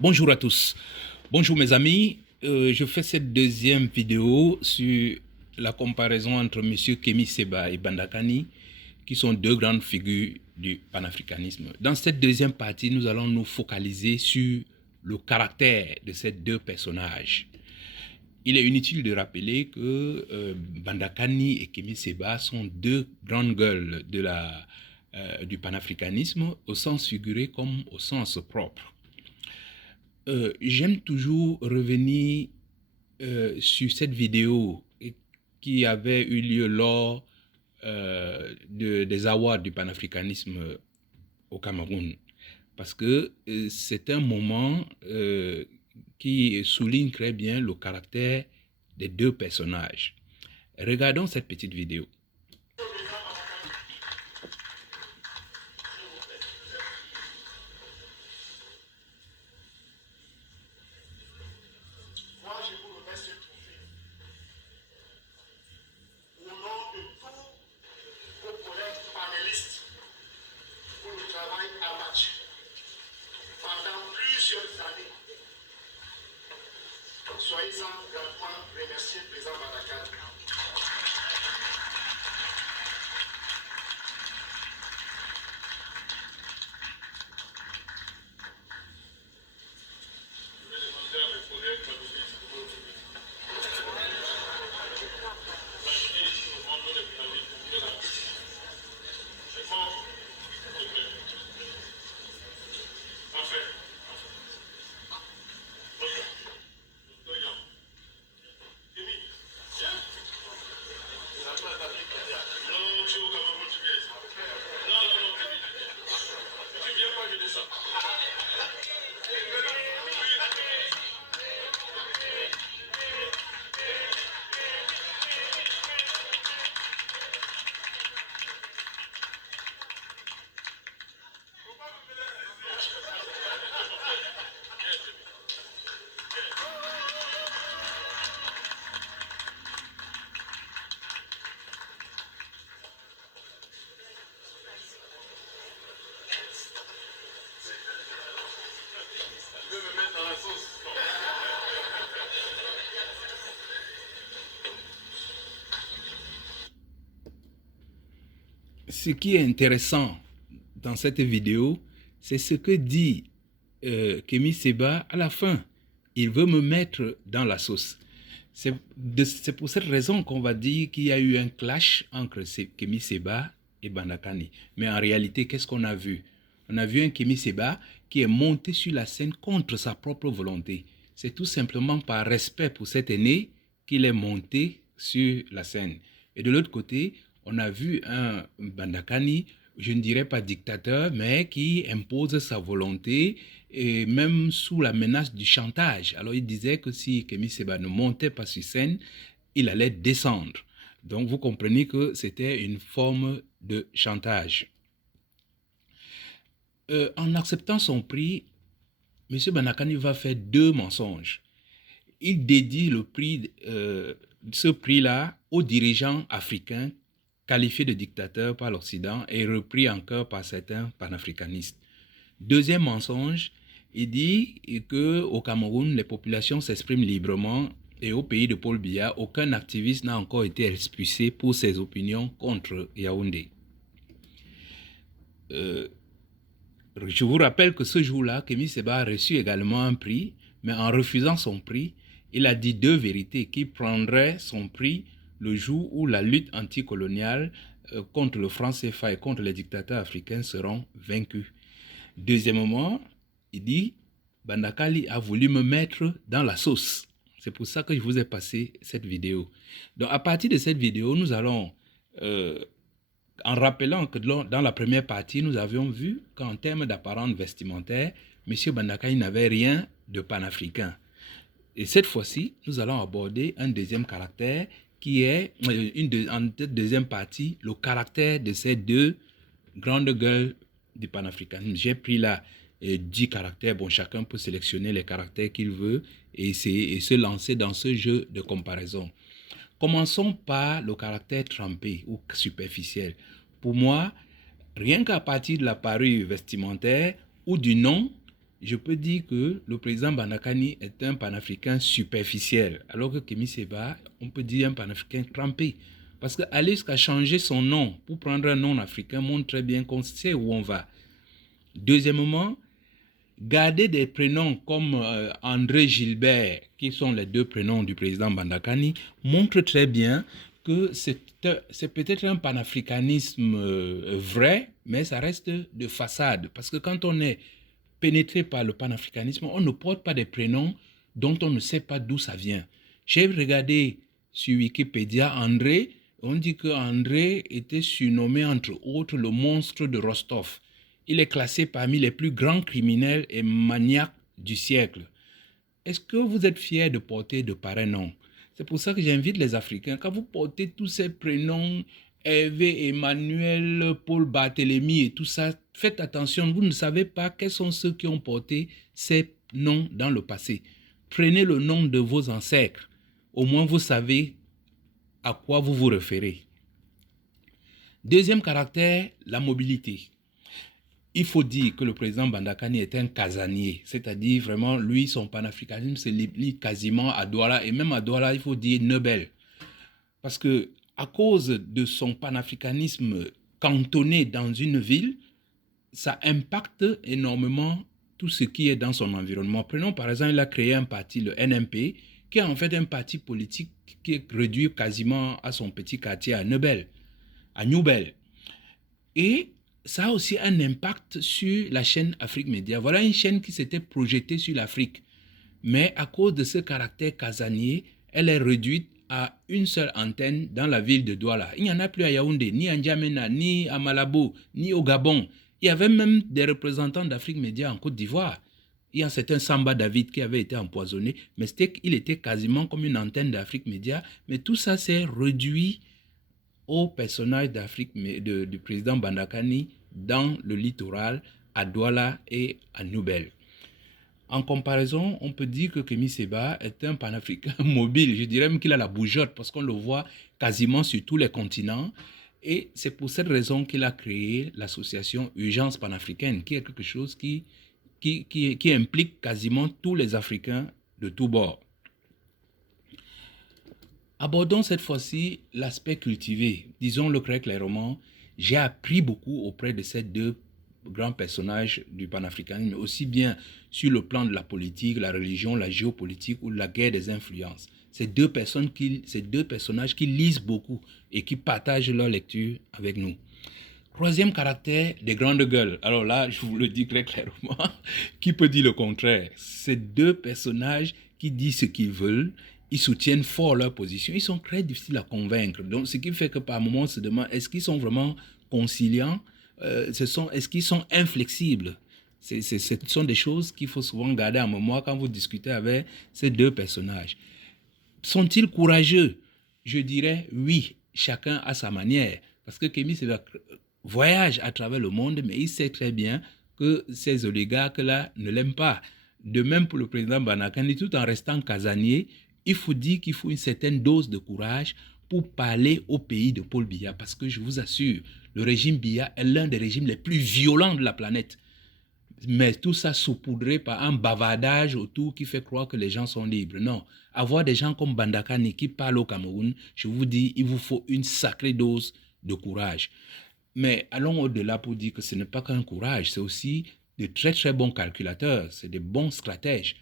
Bonjour à tous. Bonjour mes amis. Je fais cette deuxième vidéo sur la comparaison entre M. Kémy Séba et Bandakani, qui sont deux grandes figures du panafricanisme. Dans cette deuxième partie, nous allons nous focaliser sur le caractère de ces deux personnages. Il est inutile de rappeler que Bandakani et Kémy Séba sont deux grandes gueules du panafricanisme, au sens figuré comme au sens propre. J'aime toujours revenir sur cette vidéo qui avait eu lieu lors des awards du panafricanisme au Cameroun, parce que c'est un moment qui souligne très bien le caractère des deux personnages. Regardons cette petite vidéo. Soyez-en grandement remerciés, président Badakani. Je vais demander à mes collègues de donner ce mot de vie. Ce qui est intéressant dans cette vidéo, c'est ce que dit Kémy Séba à la fin. Il veut me mettre dans la sauce. C'est pour cette raison qu'on va dire qu'il y a eu un clash entre Kémy Séba et Bandakani. Mais en réalité, qu'est-ce qu'on a vu? On a vu un Kémy Séba qui est monté sur la scène contre sa propre volonté. C'est tout simplement par respect pour cet aîné qu'il est monté sur la scène. Et de l'autre côté, on a vu un Bandakani, je ne dirais pas dictateur, mais qui impose sa volonté, et même sous la menace du chantage. Alors il disait que si Kémy Séba ne montait pas sur scène, il allait descendre. Donc vous comprenez que c'était une forme de chantage. En acceptant son prix, M. Bandakani va faire deux mensonges. Il dédie ce prix-là aux dirigeants africains qualifiés de dictateurs par l'Occident et repris encore par certains panafricanistes. Deuxième mensonge, il dit qu'au Cameroun, les populations s'expriment librement et au pays de Paul Biya, aucun activiste n'a encore été expulsé pour ses opinions contre Yaoundé. Je vous rappelle que ce jour-là, Kémy Séba a reçu également un prix, mais en refusant son prix, il a dit deux vérités, qu'il prendrait son prix le jour où la lutte anticoloniale contre le franc CFA et contre les dictateurs africains seront vaincus. Deuxièmement, il dit, Bandakali a voulu me mettre dans la sauce. C'est pour ça que je vous ai passé cette vidéo. Donc à partir de cette vidéo, nous allons, en rappelant que dans la première partie, nous avions vu qu'en termes d'apparence vestimentaire, M. Bandakali n'avait rien de panafricain. Et cette fois-ci, nous allons aborder un deuxième caractère qui est, en deuxième partie, le caractère de ces deux grandes gueules du panafricanisme. J'ai pris là 10 caractères. Bon, chacun peut sélectionner les caractères qu'il veut et se lancer dans ce jeu de comparaison. Commençons par le caractère trempé ou superficiel. Pour moi, rien qu'à partir de la parure vestimentaire ou du nom, je peux dire que le président Bandakani est un panafricain superficiel, alors que Kémy Séba, on peut dire un panafricain trempé. Parce qu'aller jusqu'à changer son nom pour prendre un nom africain montre très bien qu'on sait où on va. Deuxièmement, garder des prénoms comme André Gilbert, qui sont les deux prénoms du président Bandakani, montre très bien que c'est peut-être un panafricanisme vrai, mais ça reste de façade. Parce que quand on est pénétré par le panafricanisme, on ne porte pas des prénoms dont on ne sait pas d'où ça vient. J'ai regardé sur Wikipédia André, on dit que André était surnommé entre autres le monstre de Rostov. Il est classé parmi les plus grands criminels et maniaques du siècle. Est-ce que vous êtes fiers de porter de pareils noms? C'est pour ça que j'invite les Africains, quand vous portez tous ces prénoms, Hervé, Emmanuel, Paul Barthélemy et tout ça, faites attention, vous ne savez pas quels sont ceux qui ont porté ces noms dans le passé. Prenez le nom de vos ancêtres, au moins vous savez à quoi vous vous référez. Deuxième caractère, la mobilité. Il faut dire que le président Bandakani est un casanier, c'est-à-dire vraiment, lui, son panafricanisme se limite quasiment à Douala, et même à Douala, il faut dire Nebel. Parce que, à cause de son panafricanisme cantonné dans une ville, ça impacte énormément tout ce qui est dans son environnement. Prenons par exemple, il a créé un parti, le NMP, qui est en fait un parti politique qui est réduit quasiment à son petit quartier à Nebel, à Newbel. Et ça a aussi un impact sur la chaîne Afrique Média. Voilà une chaîne qui s'était projetée sur l'Afrique. Mais à cause de ce caractère casanier, elle est réduite à une seule antenne dans la ville de Douala. Il n'y en a plus à Yaoundé, ni à N'Djamena, ni à Malabo, ni au Gabon. Il y avait même des représentants d'Afrique Média en Côte d'Ivoire. Il y a un certain Samba David qui avait été empoisonné, mais il était quasiment comme une antenne d'Afrique Média. Mais tout ça s'est réduit au personnage d'Afrique du président Bandakani dans le littoral, à Douala et à Newbel. En comparaison, on peut dire que Kémy Séba est un panafricain mobile. Je dirais même qu'il a la bougeotte parce qu'on le voit quasiment sur tous les continents. Et c'est pour cette raison qu'il a créé l'association Urgence panafricaine, qui est quelque chose qui implique quasiment tous les Africains de tous bords. Abordons cette fois-ci l'aspect cultivé. Disons-le très clairement, j'ai appris beaucoup auprès de ces deux grands personnages du panafricanisme, aussi bien sur le plan de la politique, la religion, la géopolitique ou la guerre des influences. Ces deux personnages qui lisent beaucoup et qui partagent leur lecture avec nous. Troisième caractère, des grandes gueules. Alors là, je vous le dis très clairement, qui peut dire le contraire? Ces deux personnages qui disent ce qu'ils veulent, ils soutiennent fort leur position, ils sont très difficiles à convaincre. Donc, ce qui fait que par moments, on se demande, est-ce qu'ils sont vraiment conciliants? Est-ce qu'ils sont inflexibles? Ce sont des choses qu'il faut souvent garder en mémoire quand vous discutez avec ces deux personnages. Sont-ils courageux? Je dirais oui, chacun à sa manière. Parce que Kémy Séba voyage à travers le monde, mais il sait très bien que ces oligarques-là ne l'aiment pas. De même pour le président Bandakani, tout en restant casanier, il faut dire qu'il faut une certaine dose de courage pour parler au pays de Paul Biya. Parce que je vous assure, le régime Biya est l'un des régimes les plus violents de la planète. Mais tout ça saupoudré par un bavardage autour qui fait croire que les gens sont libres. Non, avoir des gens comme Bandakani qui parlent au Cameroun, je vous dis, il vous faut une sacrée dose de courage. Mais allons au-delà pour dire que ce n'est pas qu'un courage, c'est aussi de très très bons calculateurs, c'est des bons stratèges.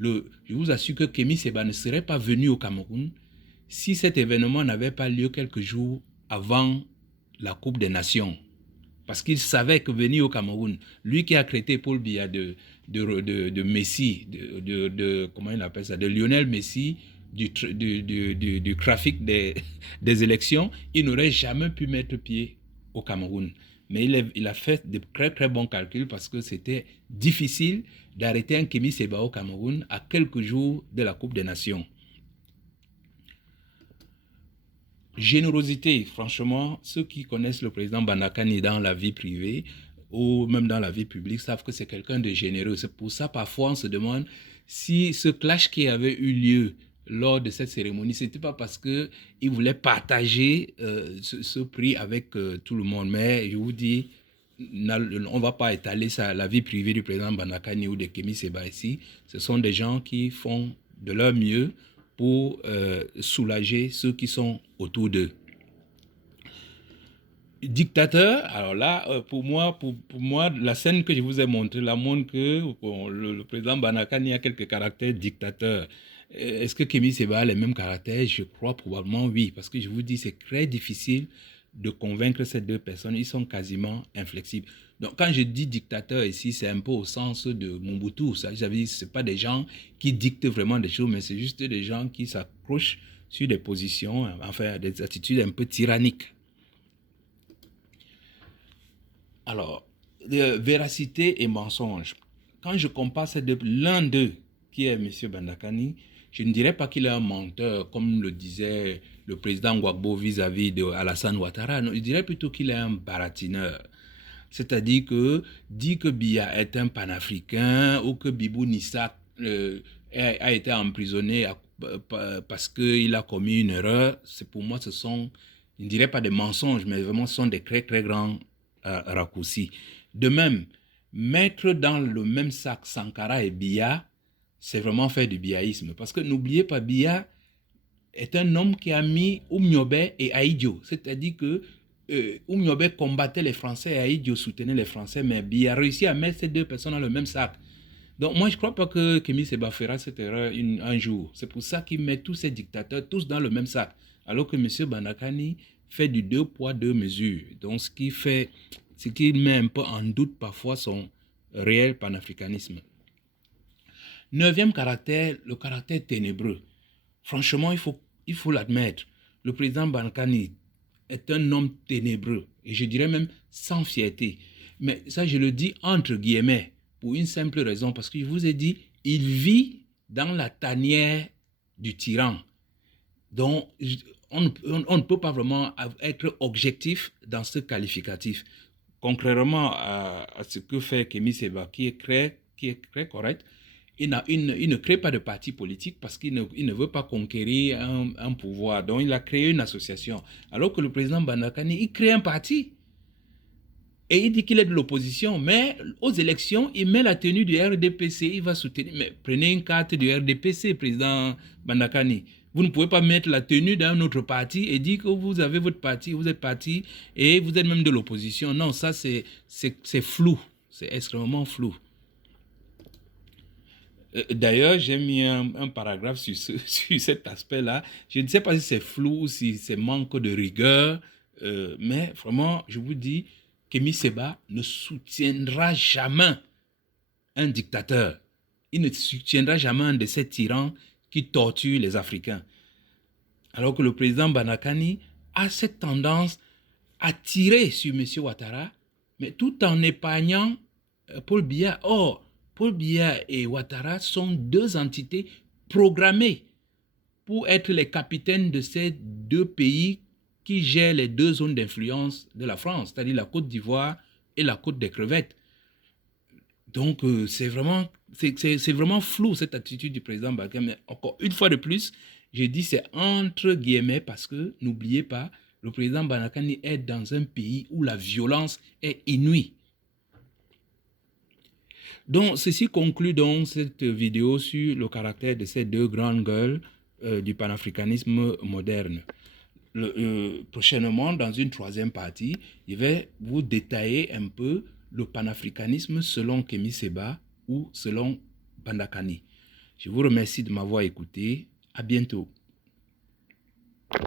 Je vous assure que Kémy Séba ne serait pas venu au Cameroun si cet événement n'avait pas lieu quelques jours avant la Coupe des Nations. Parce qu'il savait que venir au Cameroun, lui qui a traité Paul Biya de Messi, comment il appelle ça, de Lionel Messi, du trafic des élections, il n'aurait jamais pu mettre pied au Cameroun. Mais il a fait de très très bons calculs parce que c'était difficile d'arrêter un Kémy Séba au Cameroun à quelques jours de la Coupe des Nations. Générosité, franchement, ceux qui connaissent le président Bandakani dans la vie privée ou même dans la vie publique savent que c'est quelqu'un de généreux. C'est pour ça, parfois, on se demande si ce clash qui avait eu lieu lors de cette cérémonie, ce n'était pas parce qu'il voulait partager ce prix avec tout le monde. Mais je vous dis, on ne va pas étaler la vie privée du président Bandakani ou de Kémy Séba ici. Ce sont des gens qui font de leur mieux pour soulager ceux qui sont autour d'eux. Dictateur, alors là, pour moi, la scène que je vous ai montrée, la montre que le président Banakani a quelques caractères dictateurs. Est-ce que Kémy Séba a les mêmes caractères? Je crois probablement oui, parce que je vous dis, c'est très difficile de convaincre ces deux personnes. Ils sont quasiment inflexibles. Donc, quand je dis dictateur ici, c'est un peu au sens de Mobutu. Ça, j'avais dit, ce pas des gens qui dictent vraiment des choses, mais c'est juste des gens qui s'accrochent sur des positions, enfin, des attitudes un peu tyranniques. Alors, véracité et mensonge. Quand je compare ces deux, l'un d'eux, qui est M. Bandakani, je ne dirais pas qu'il est un menteur, comme le disait le président Gbagbo vis-à-vis de Alassane Ouattara. Non, je dirais plutôt qu'il est un baratineur. C'est-à-dire que dit que Biya est un panafricain ou que Bibou Nissa a été emprisonné parce qu'il a commis une erreur, c'est pour moi, ce sont, je ne dirais pas des mensonges, mais vraiment ce sont des très très grands raccourcis. De même, mettre dans le même sac Sankara et Biya, c'est vraiment faire du biaïsme. Parce que n'oubliez pas, Biya est un homme qui a mis Oumniobé et Aïdjo. C'est-à-dire que Oumniobé combattait les Français et Aïdjo soutenait les Français, mais Biya a réussi à mettre ces deux personnes dans le même sac. Donc moi, je ne crois pas que Kémy Séba fera cette erreur un jour. C'est pour ça qu'il met tous ces dictateurs tous dans le même sac. Alors que M. Bandakani fait du deux poids, deux mesures. Donc ce qui met un peu en doute parfois son réel panafricanisme. Neuvième caractère, le caractère ténébreux. Franchement, il faut l'admettre. Le président Bandakani est un homme ténébreux, et je dirais même sans fierté. Mais ça, je le dis entre guillemets, pour une simple raison, parce que je vous ai dit, il vit dans la tanière du tyran. Donc, on ne peut pas vraiment être objectif dans ce qualificatif. Contrairement à ce que fait Kémy Séba, qui est très correct, il ne crée pas de parti politique parce qu'il ne veut pas conquérir un pouvoir. Donc, il a créé une association. Alors que le président Bandakani, il crée un parti. Et il dit qu'il est de l'opposition. Mais aux élections, il met la tenue du RDPC. Il va soutenir. Mais prenez une carte du RDPC, président Bandakani. Vous ne pouvez pas mettre la tenue d'un autre parti et dire que vous avez votre parti, vous êtes parti et vous êtes même de l'opposition. Non, ça c'est flou. C'est extrêmement flou. D'ailleurs, j'ai mis un paragraphe sur cet aspect-là. Je ne sais pas si c'est flou ou si c'est manque de rigueur, mais vraiment, je vous dis, Kémy Séba ne soutiendra jamais un dictateur. Il ne soutiendra jamais un de ces tyrans qui torturent les Africains. Alors que le président Bandakani a cette tendance à tirer sur M. Ouattara, mais tout en épargnant Paul Biya. Or, Paul Biya et Ouattara sont deux entités programmées pour être les capitaines de ces deux pays qui gèrent les deux zones d'influence de la France, c'est-à-dire la Côte d'Ivoire et la Côte des Crevettes. Donc, c'est vraiment flou cette attitude du président Bandakani. Mais encore une fois de plus, j'ai dit c'est entre guillemets parce que, n'oubliez pas, le président Bandakani est dans un pays où la violence est inouïe. Donc, ceci conclut donc cette vidéo sur le caractère de ces deux grandes gueules du panafricanisme moderne. Prochainement, dans une troisième partie, je vais vous détailler un peu le panafricanisme selon Kémy Séba ou selon Bandakani. Je vous remercie de m'avoir écouté. À bientôt.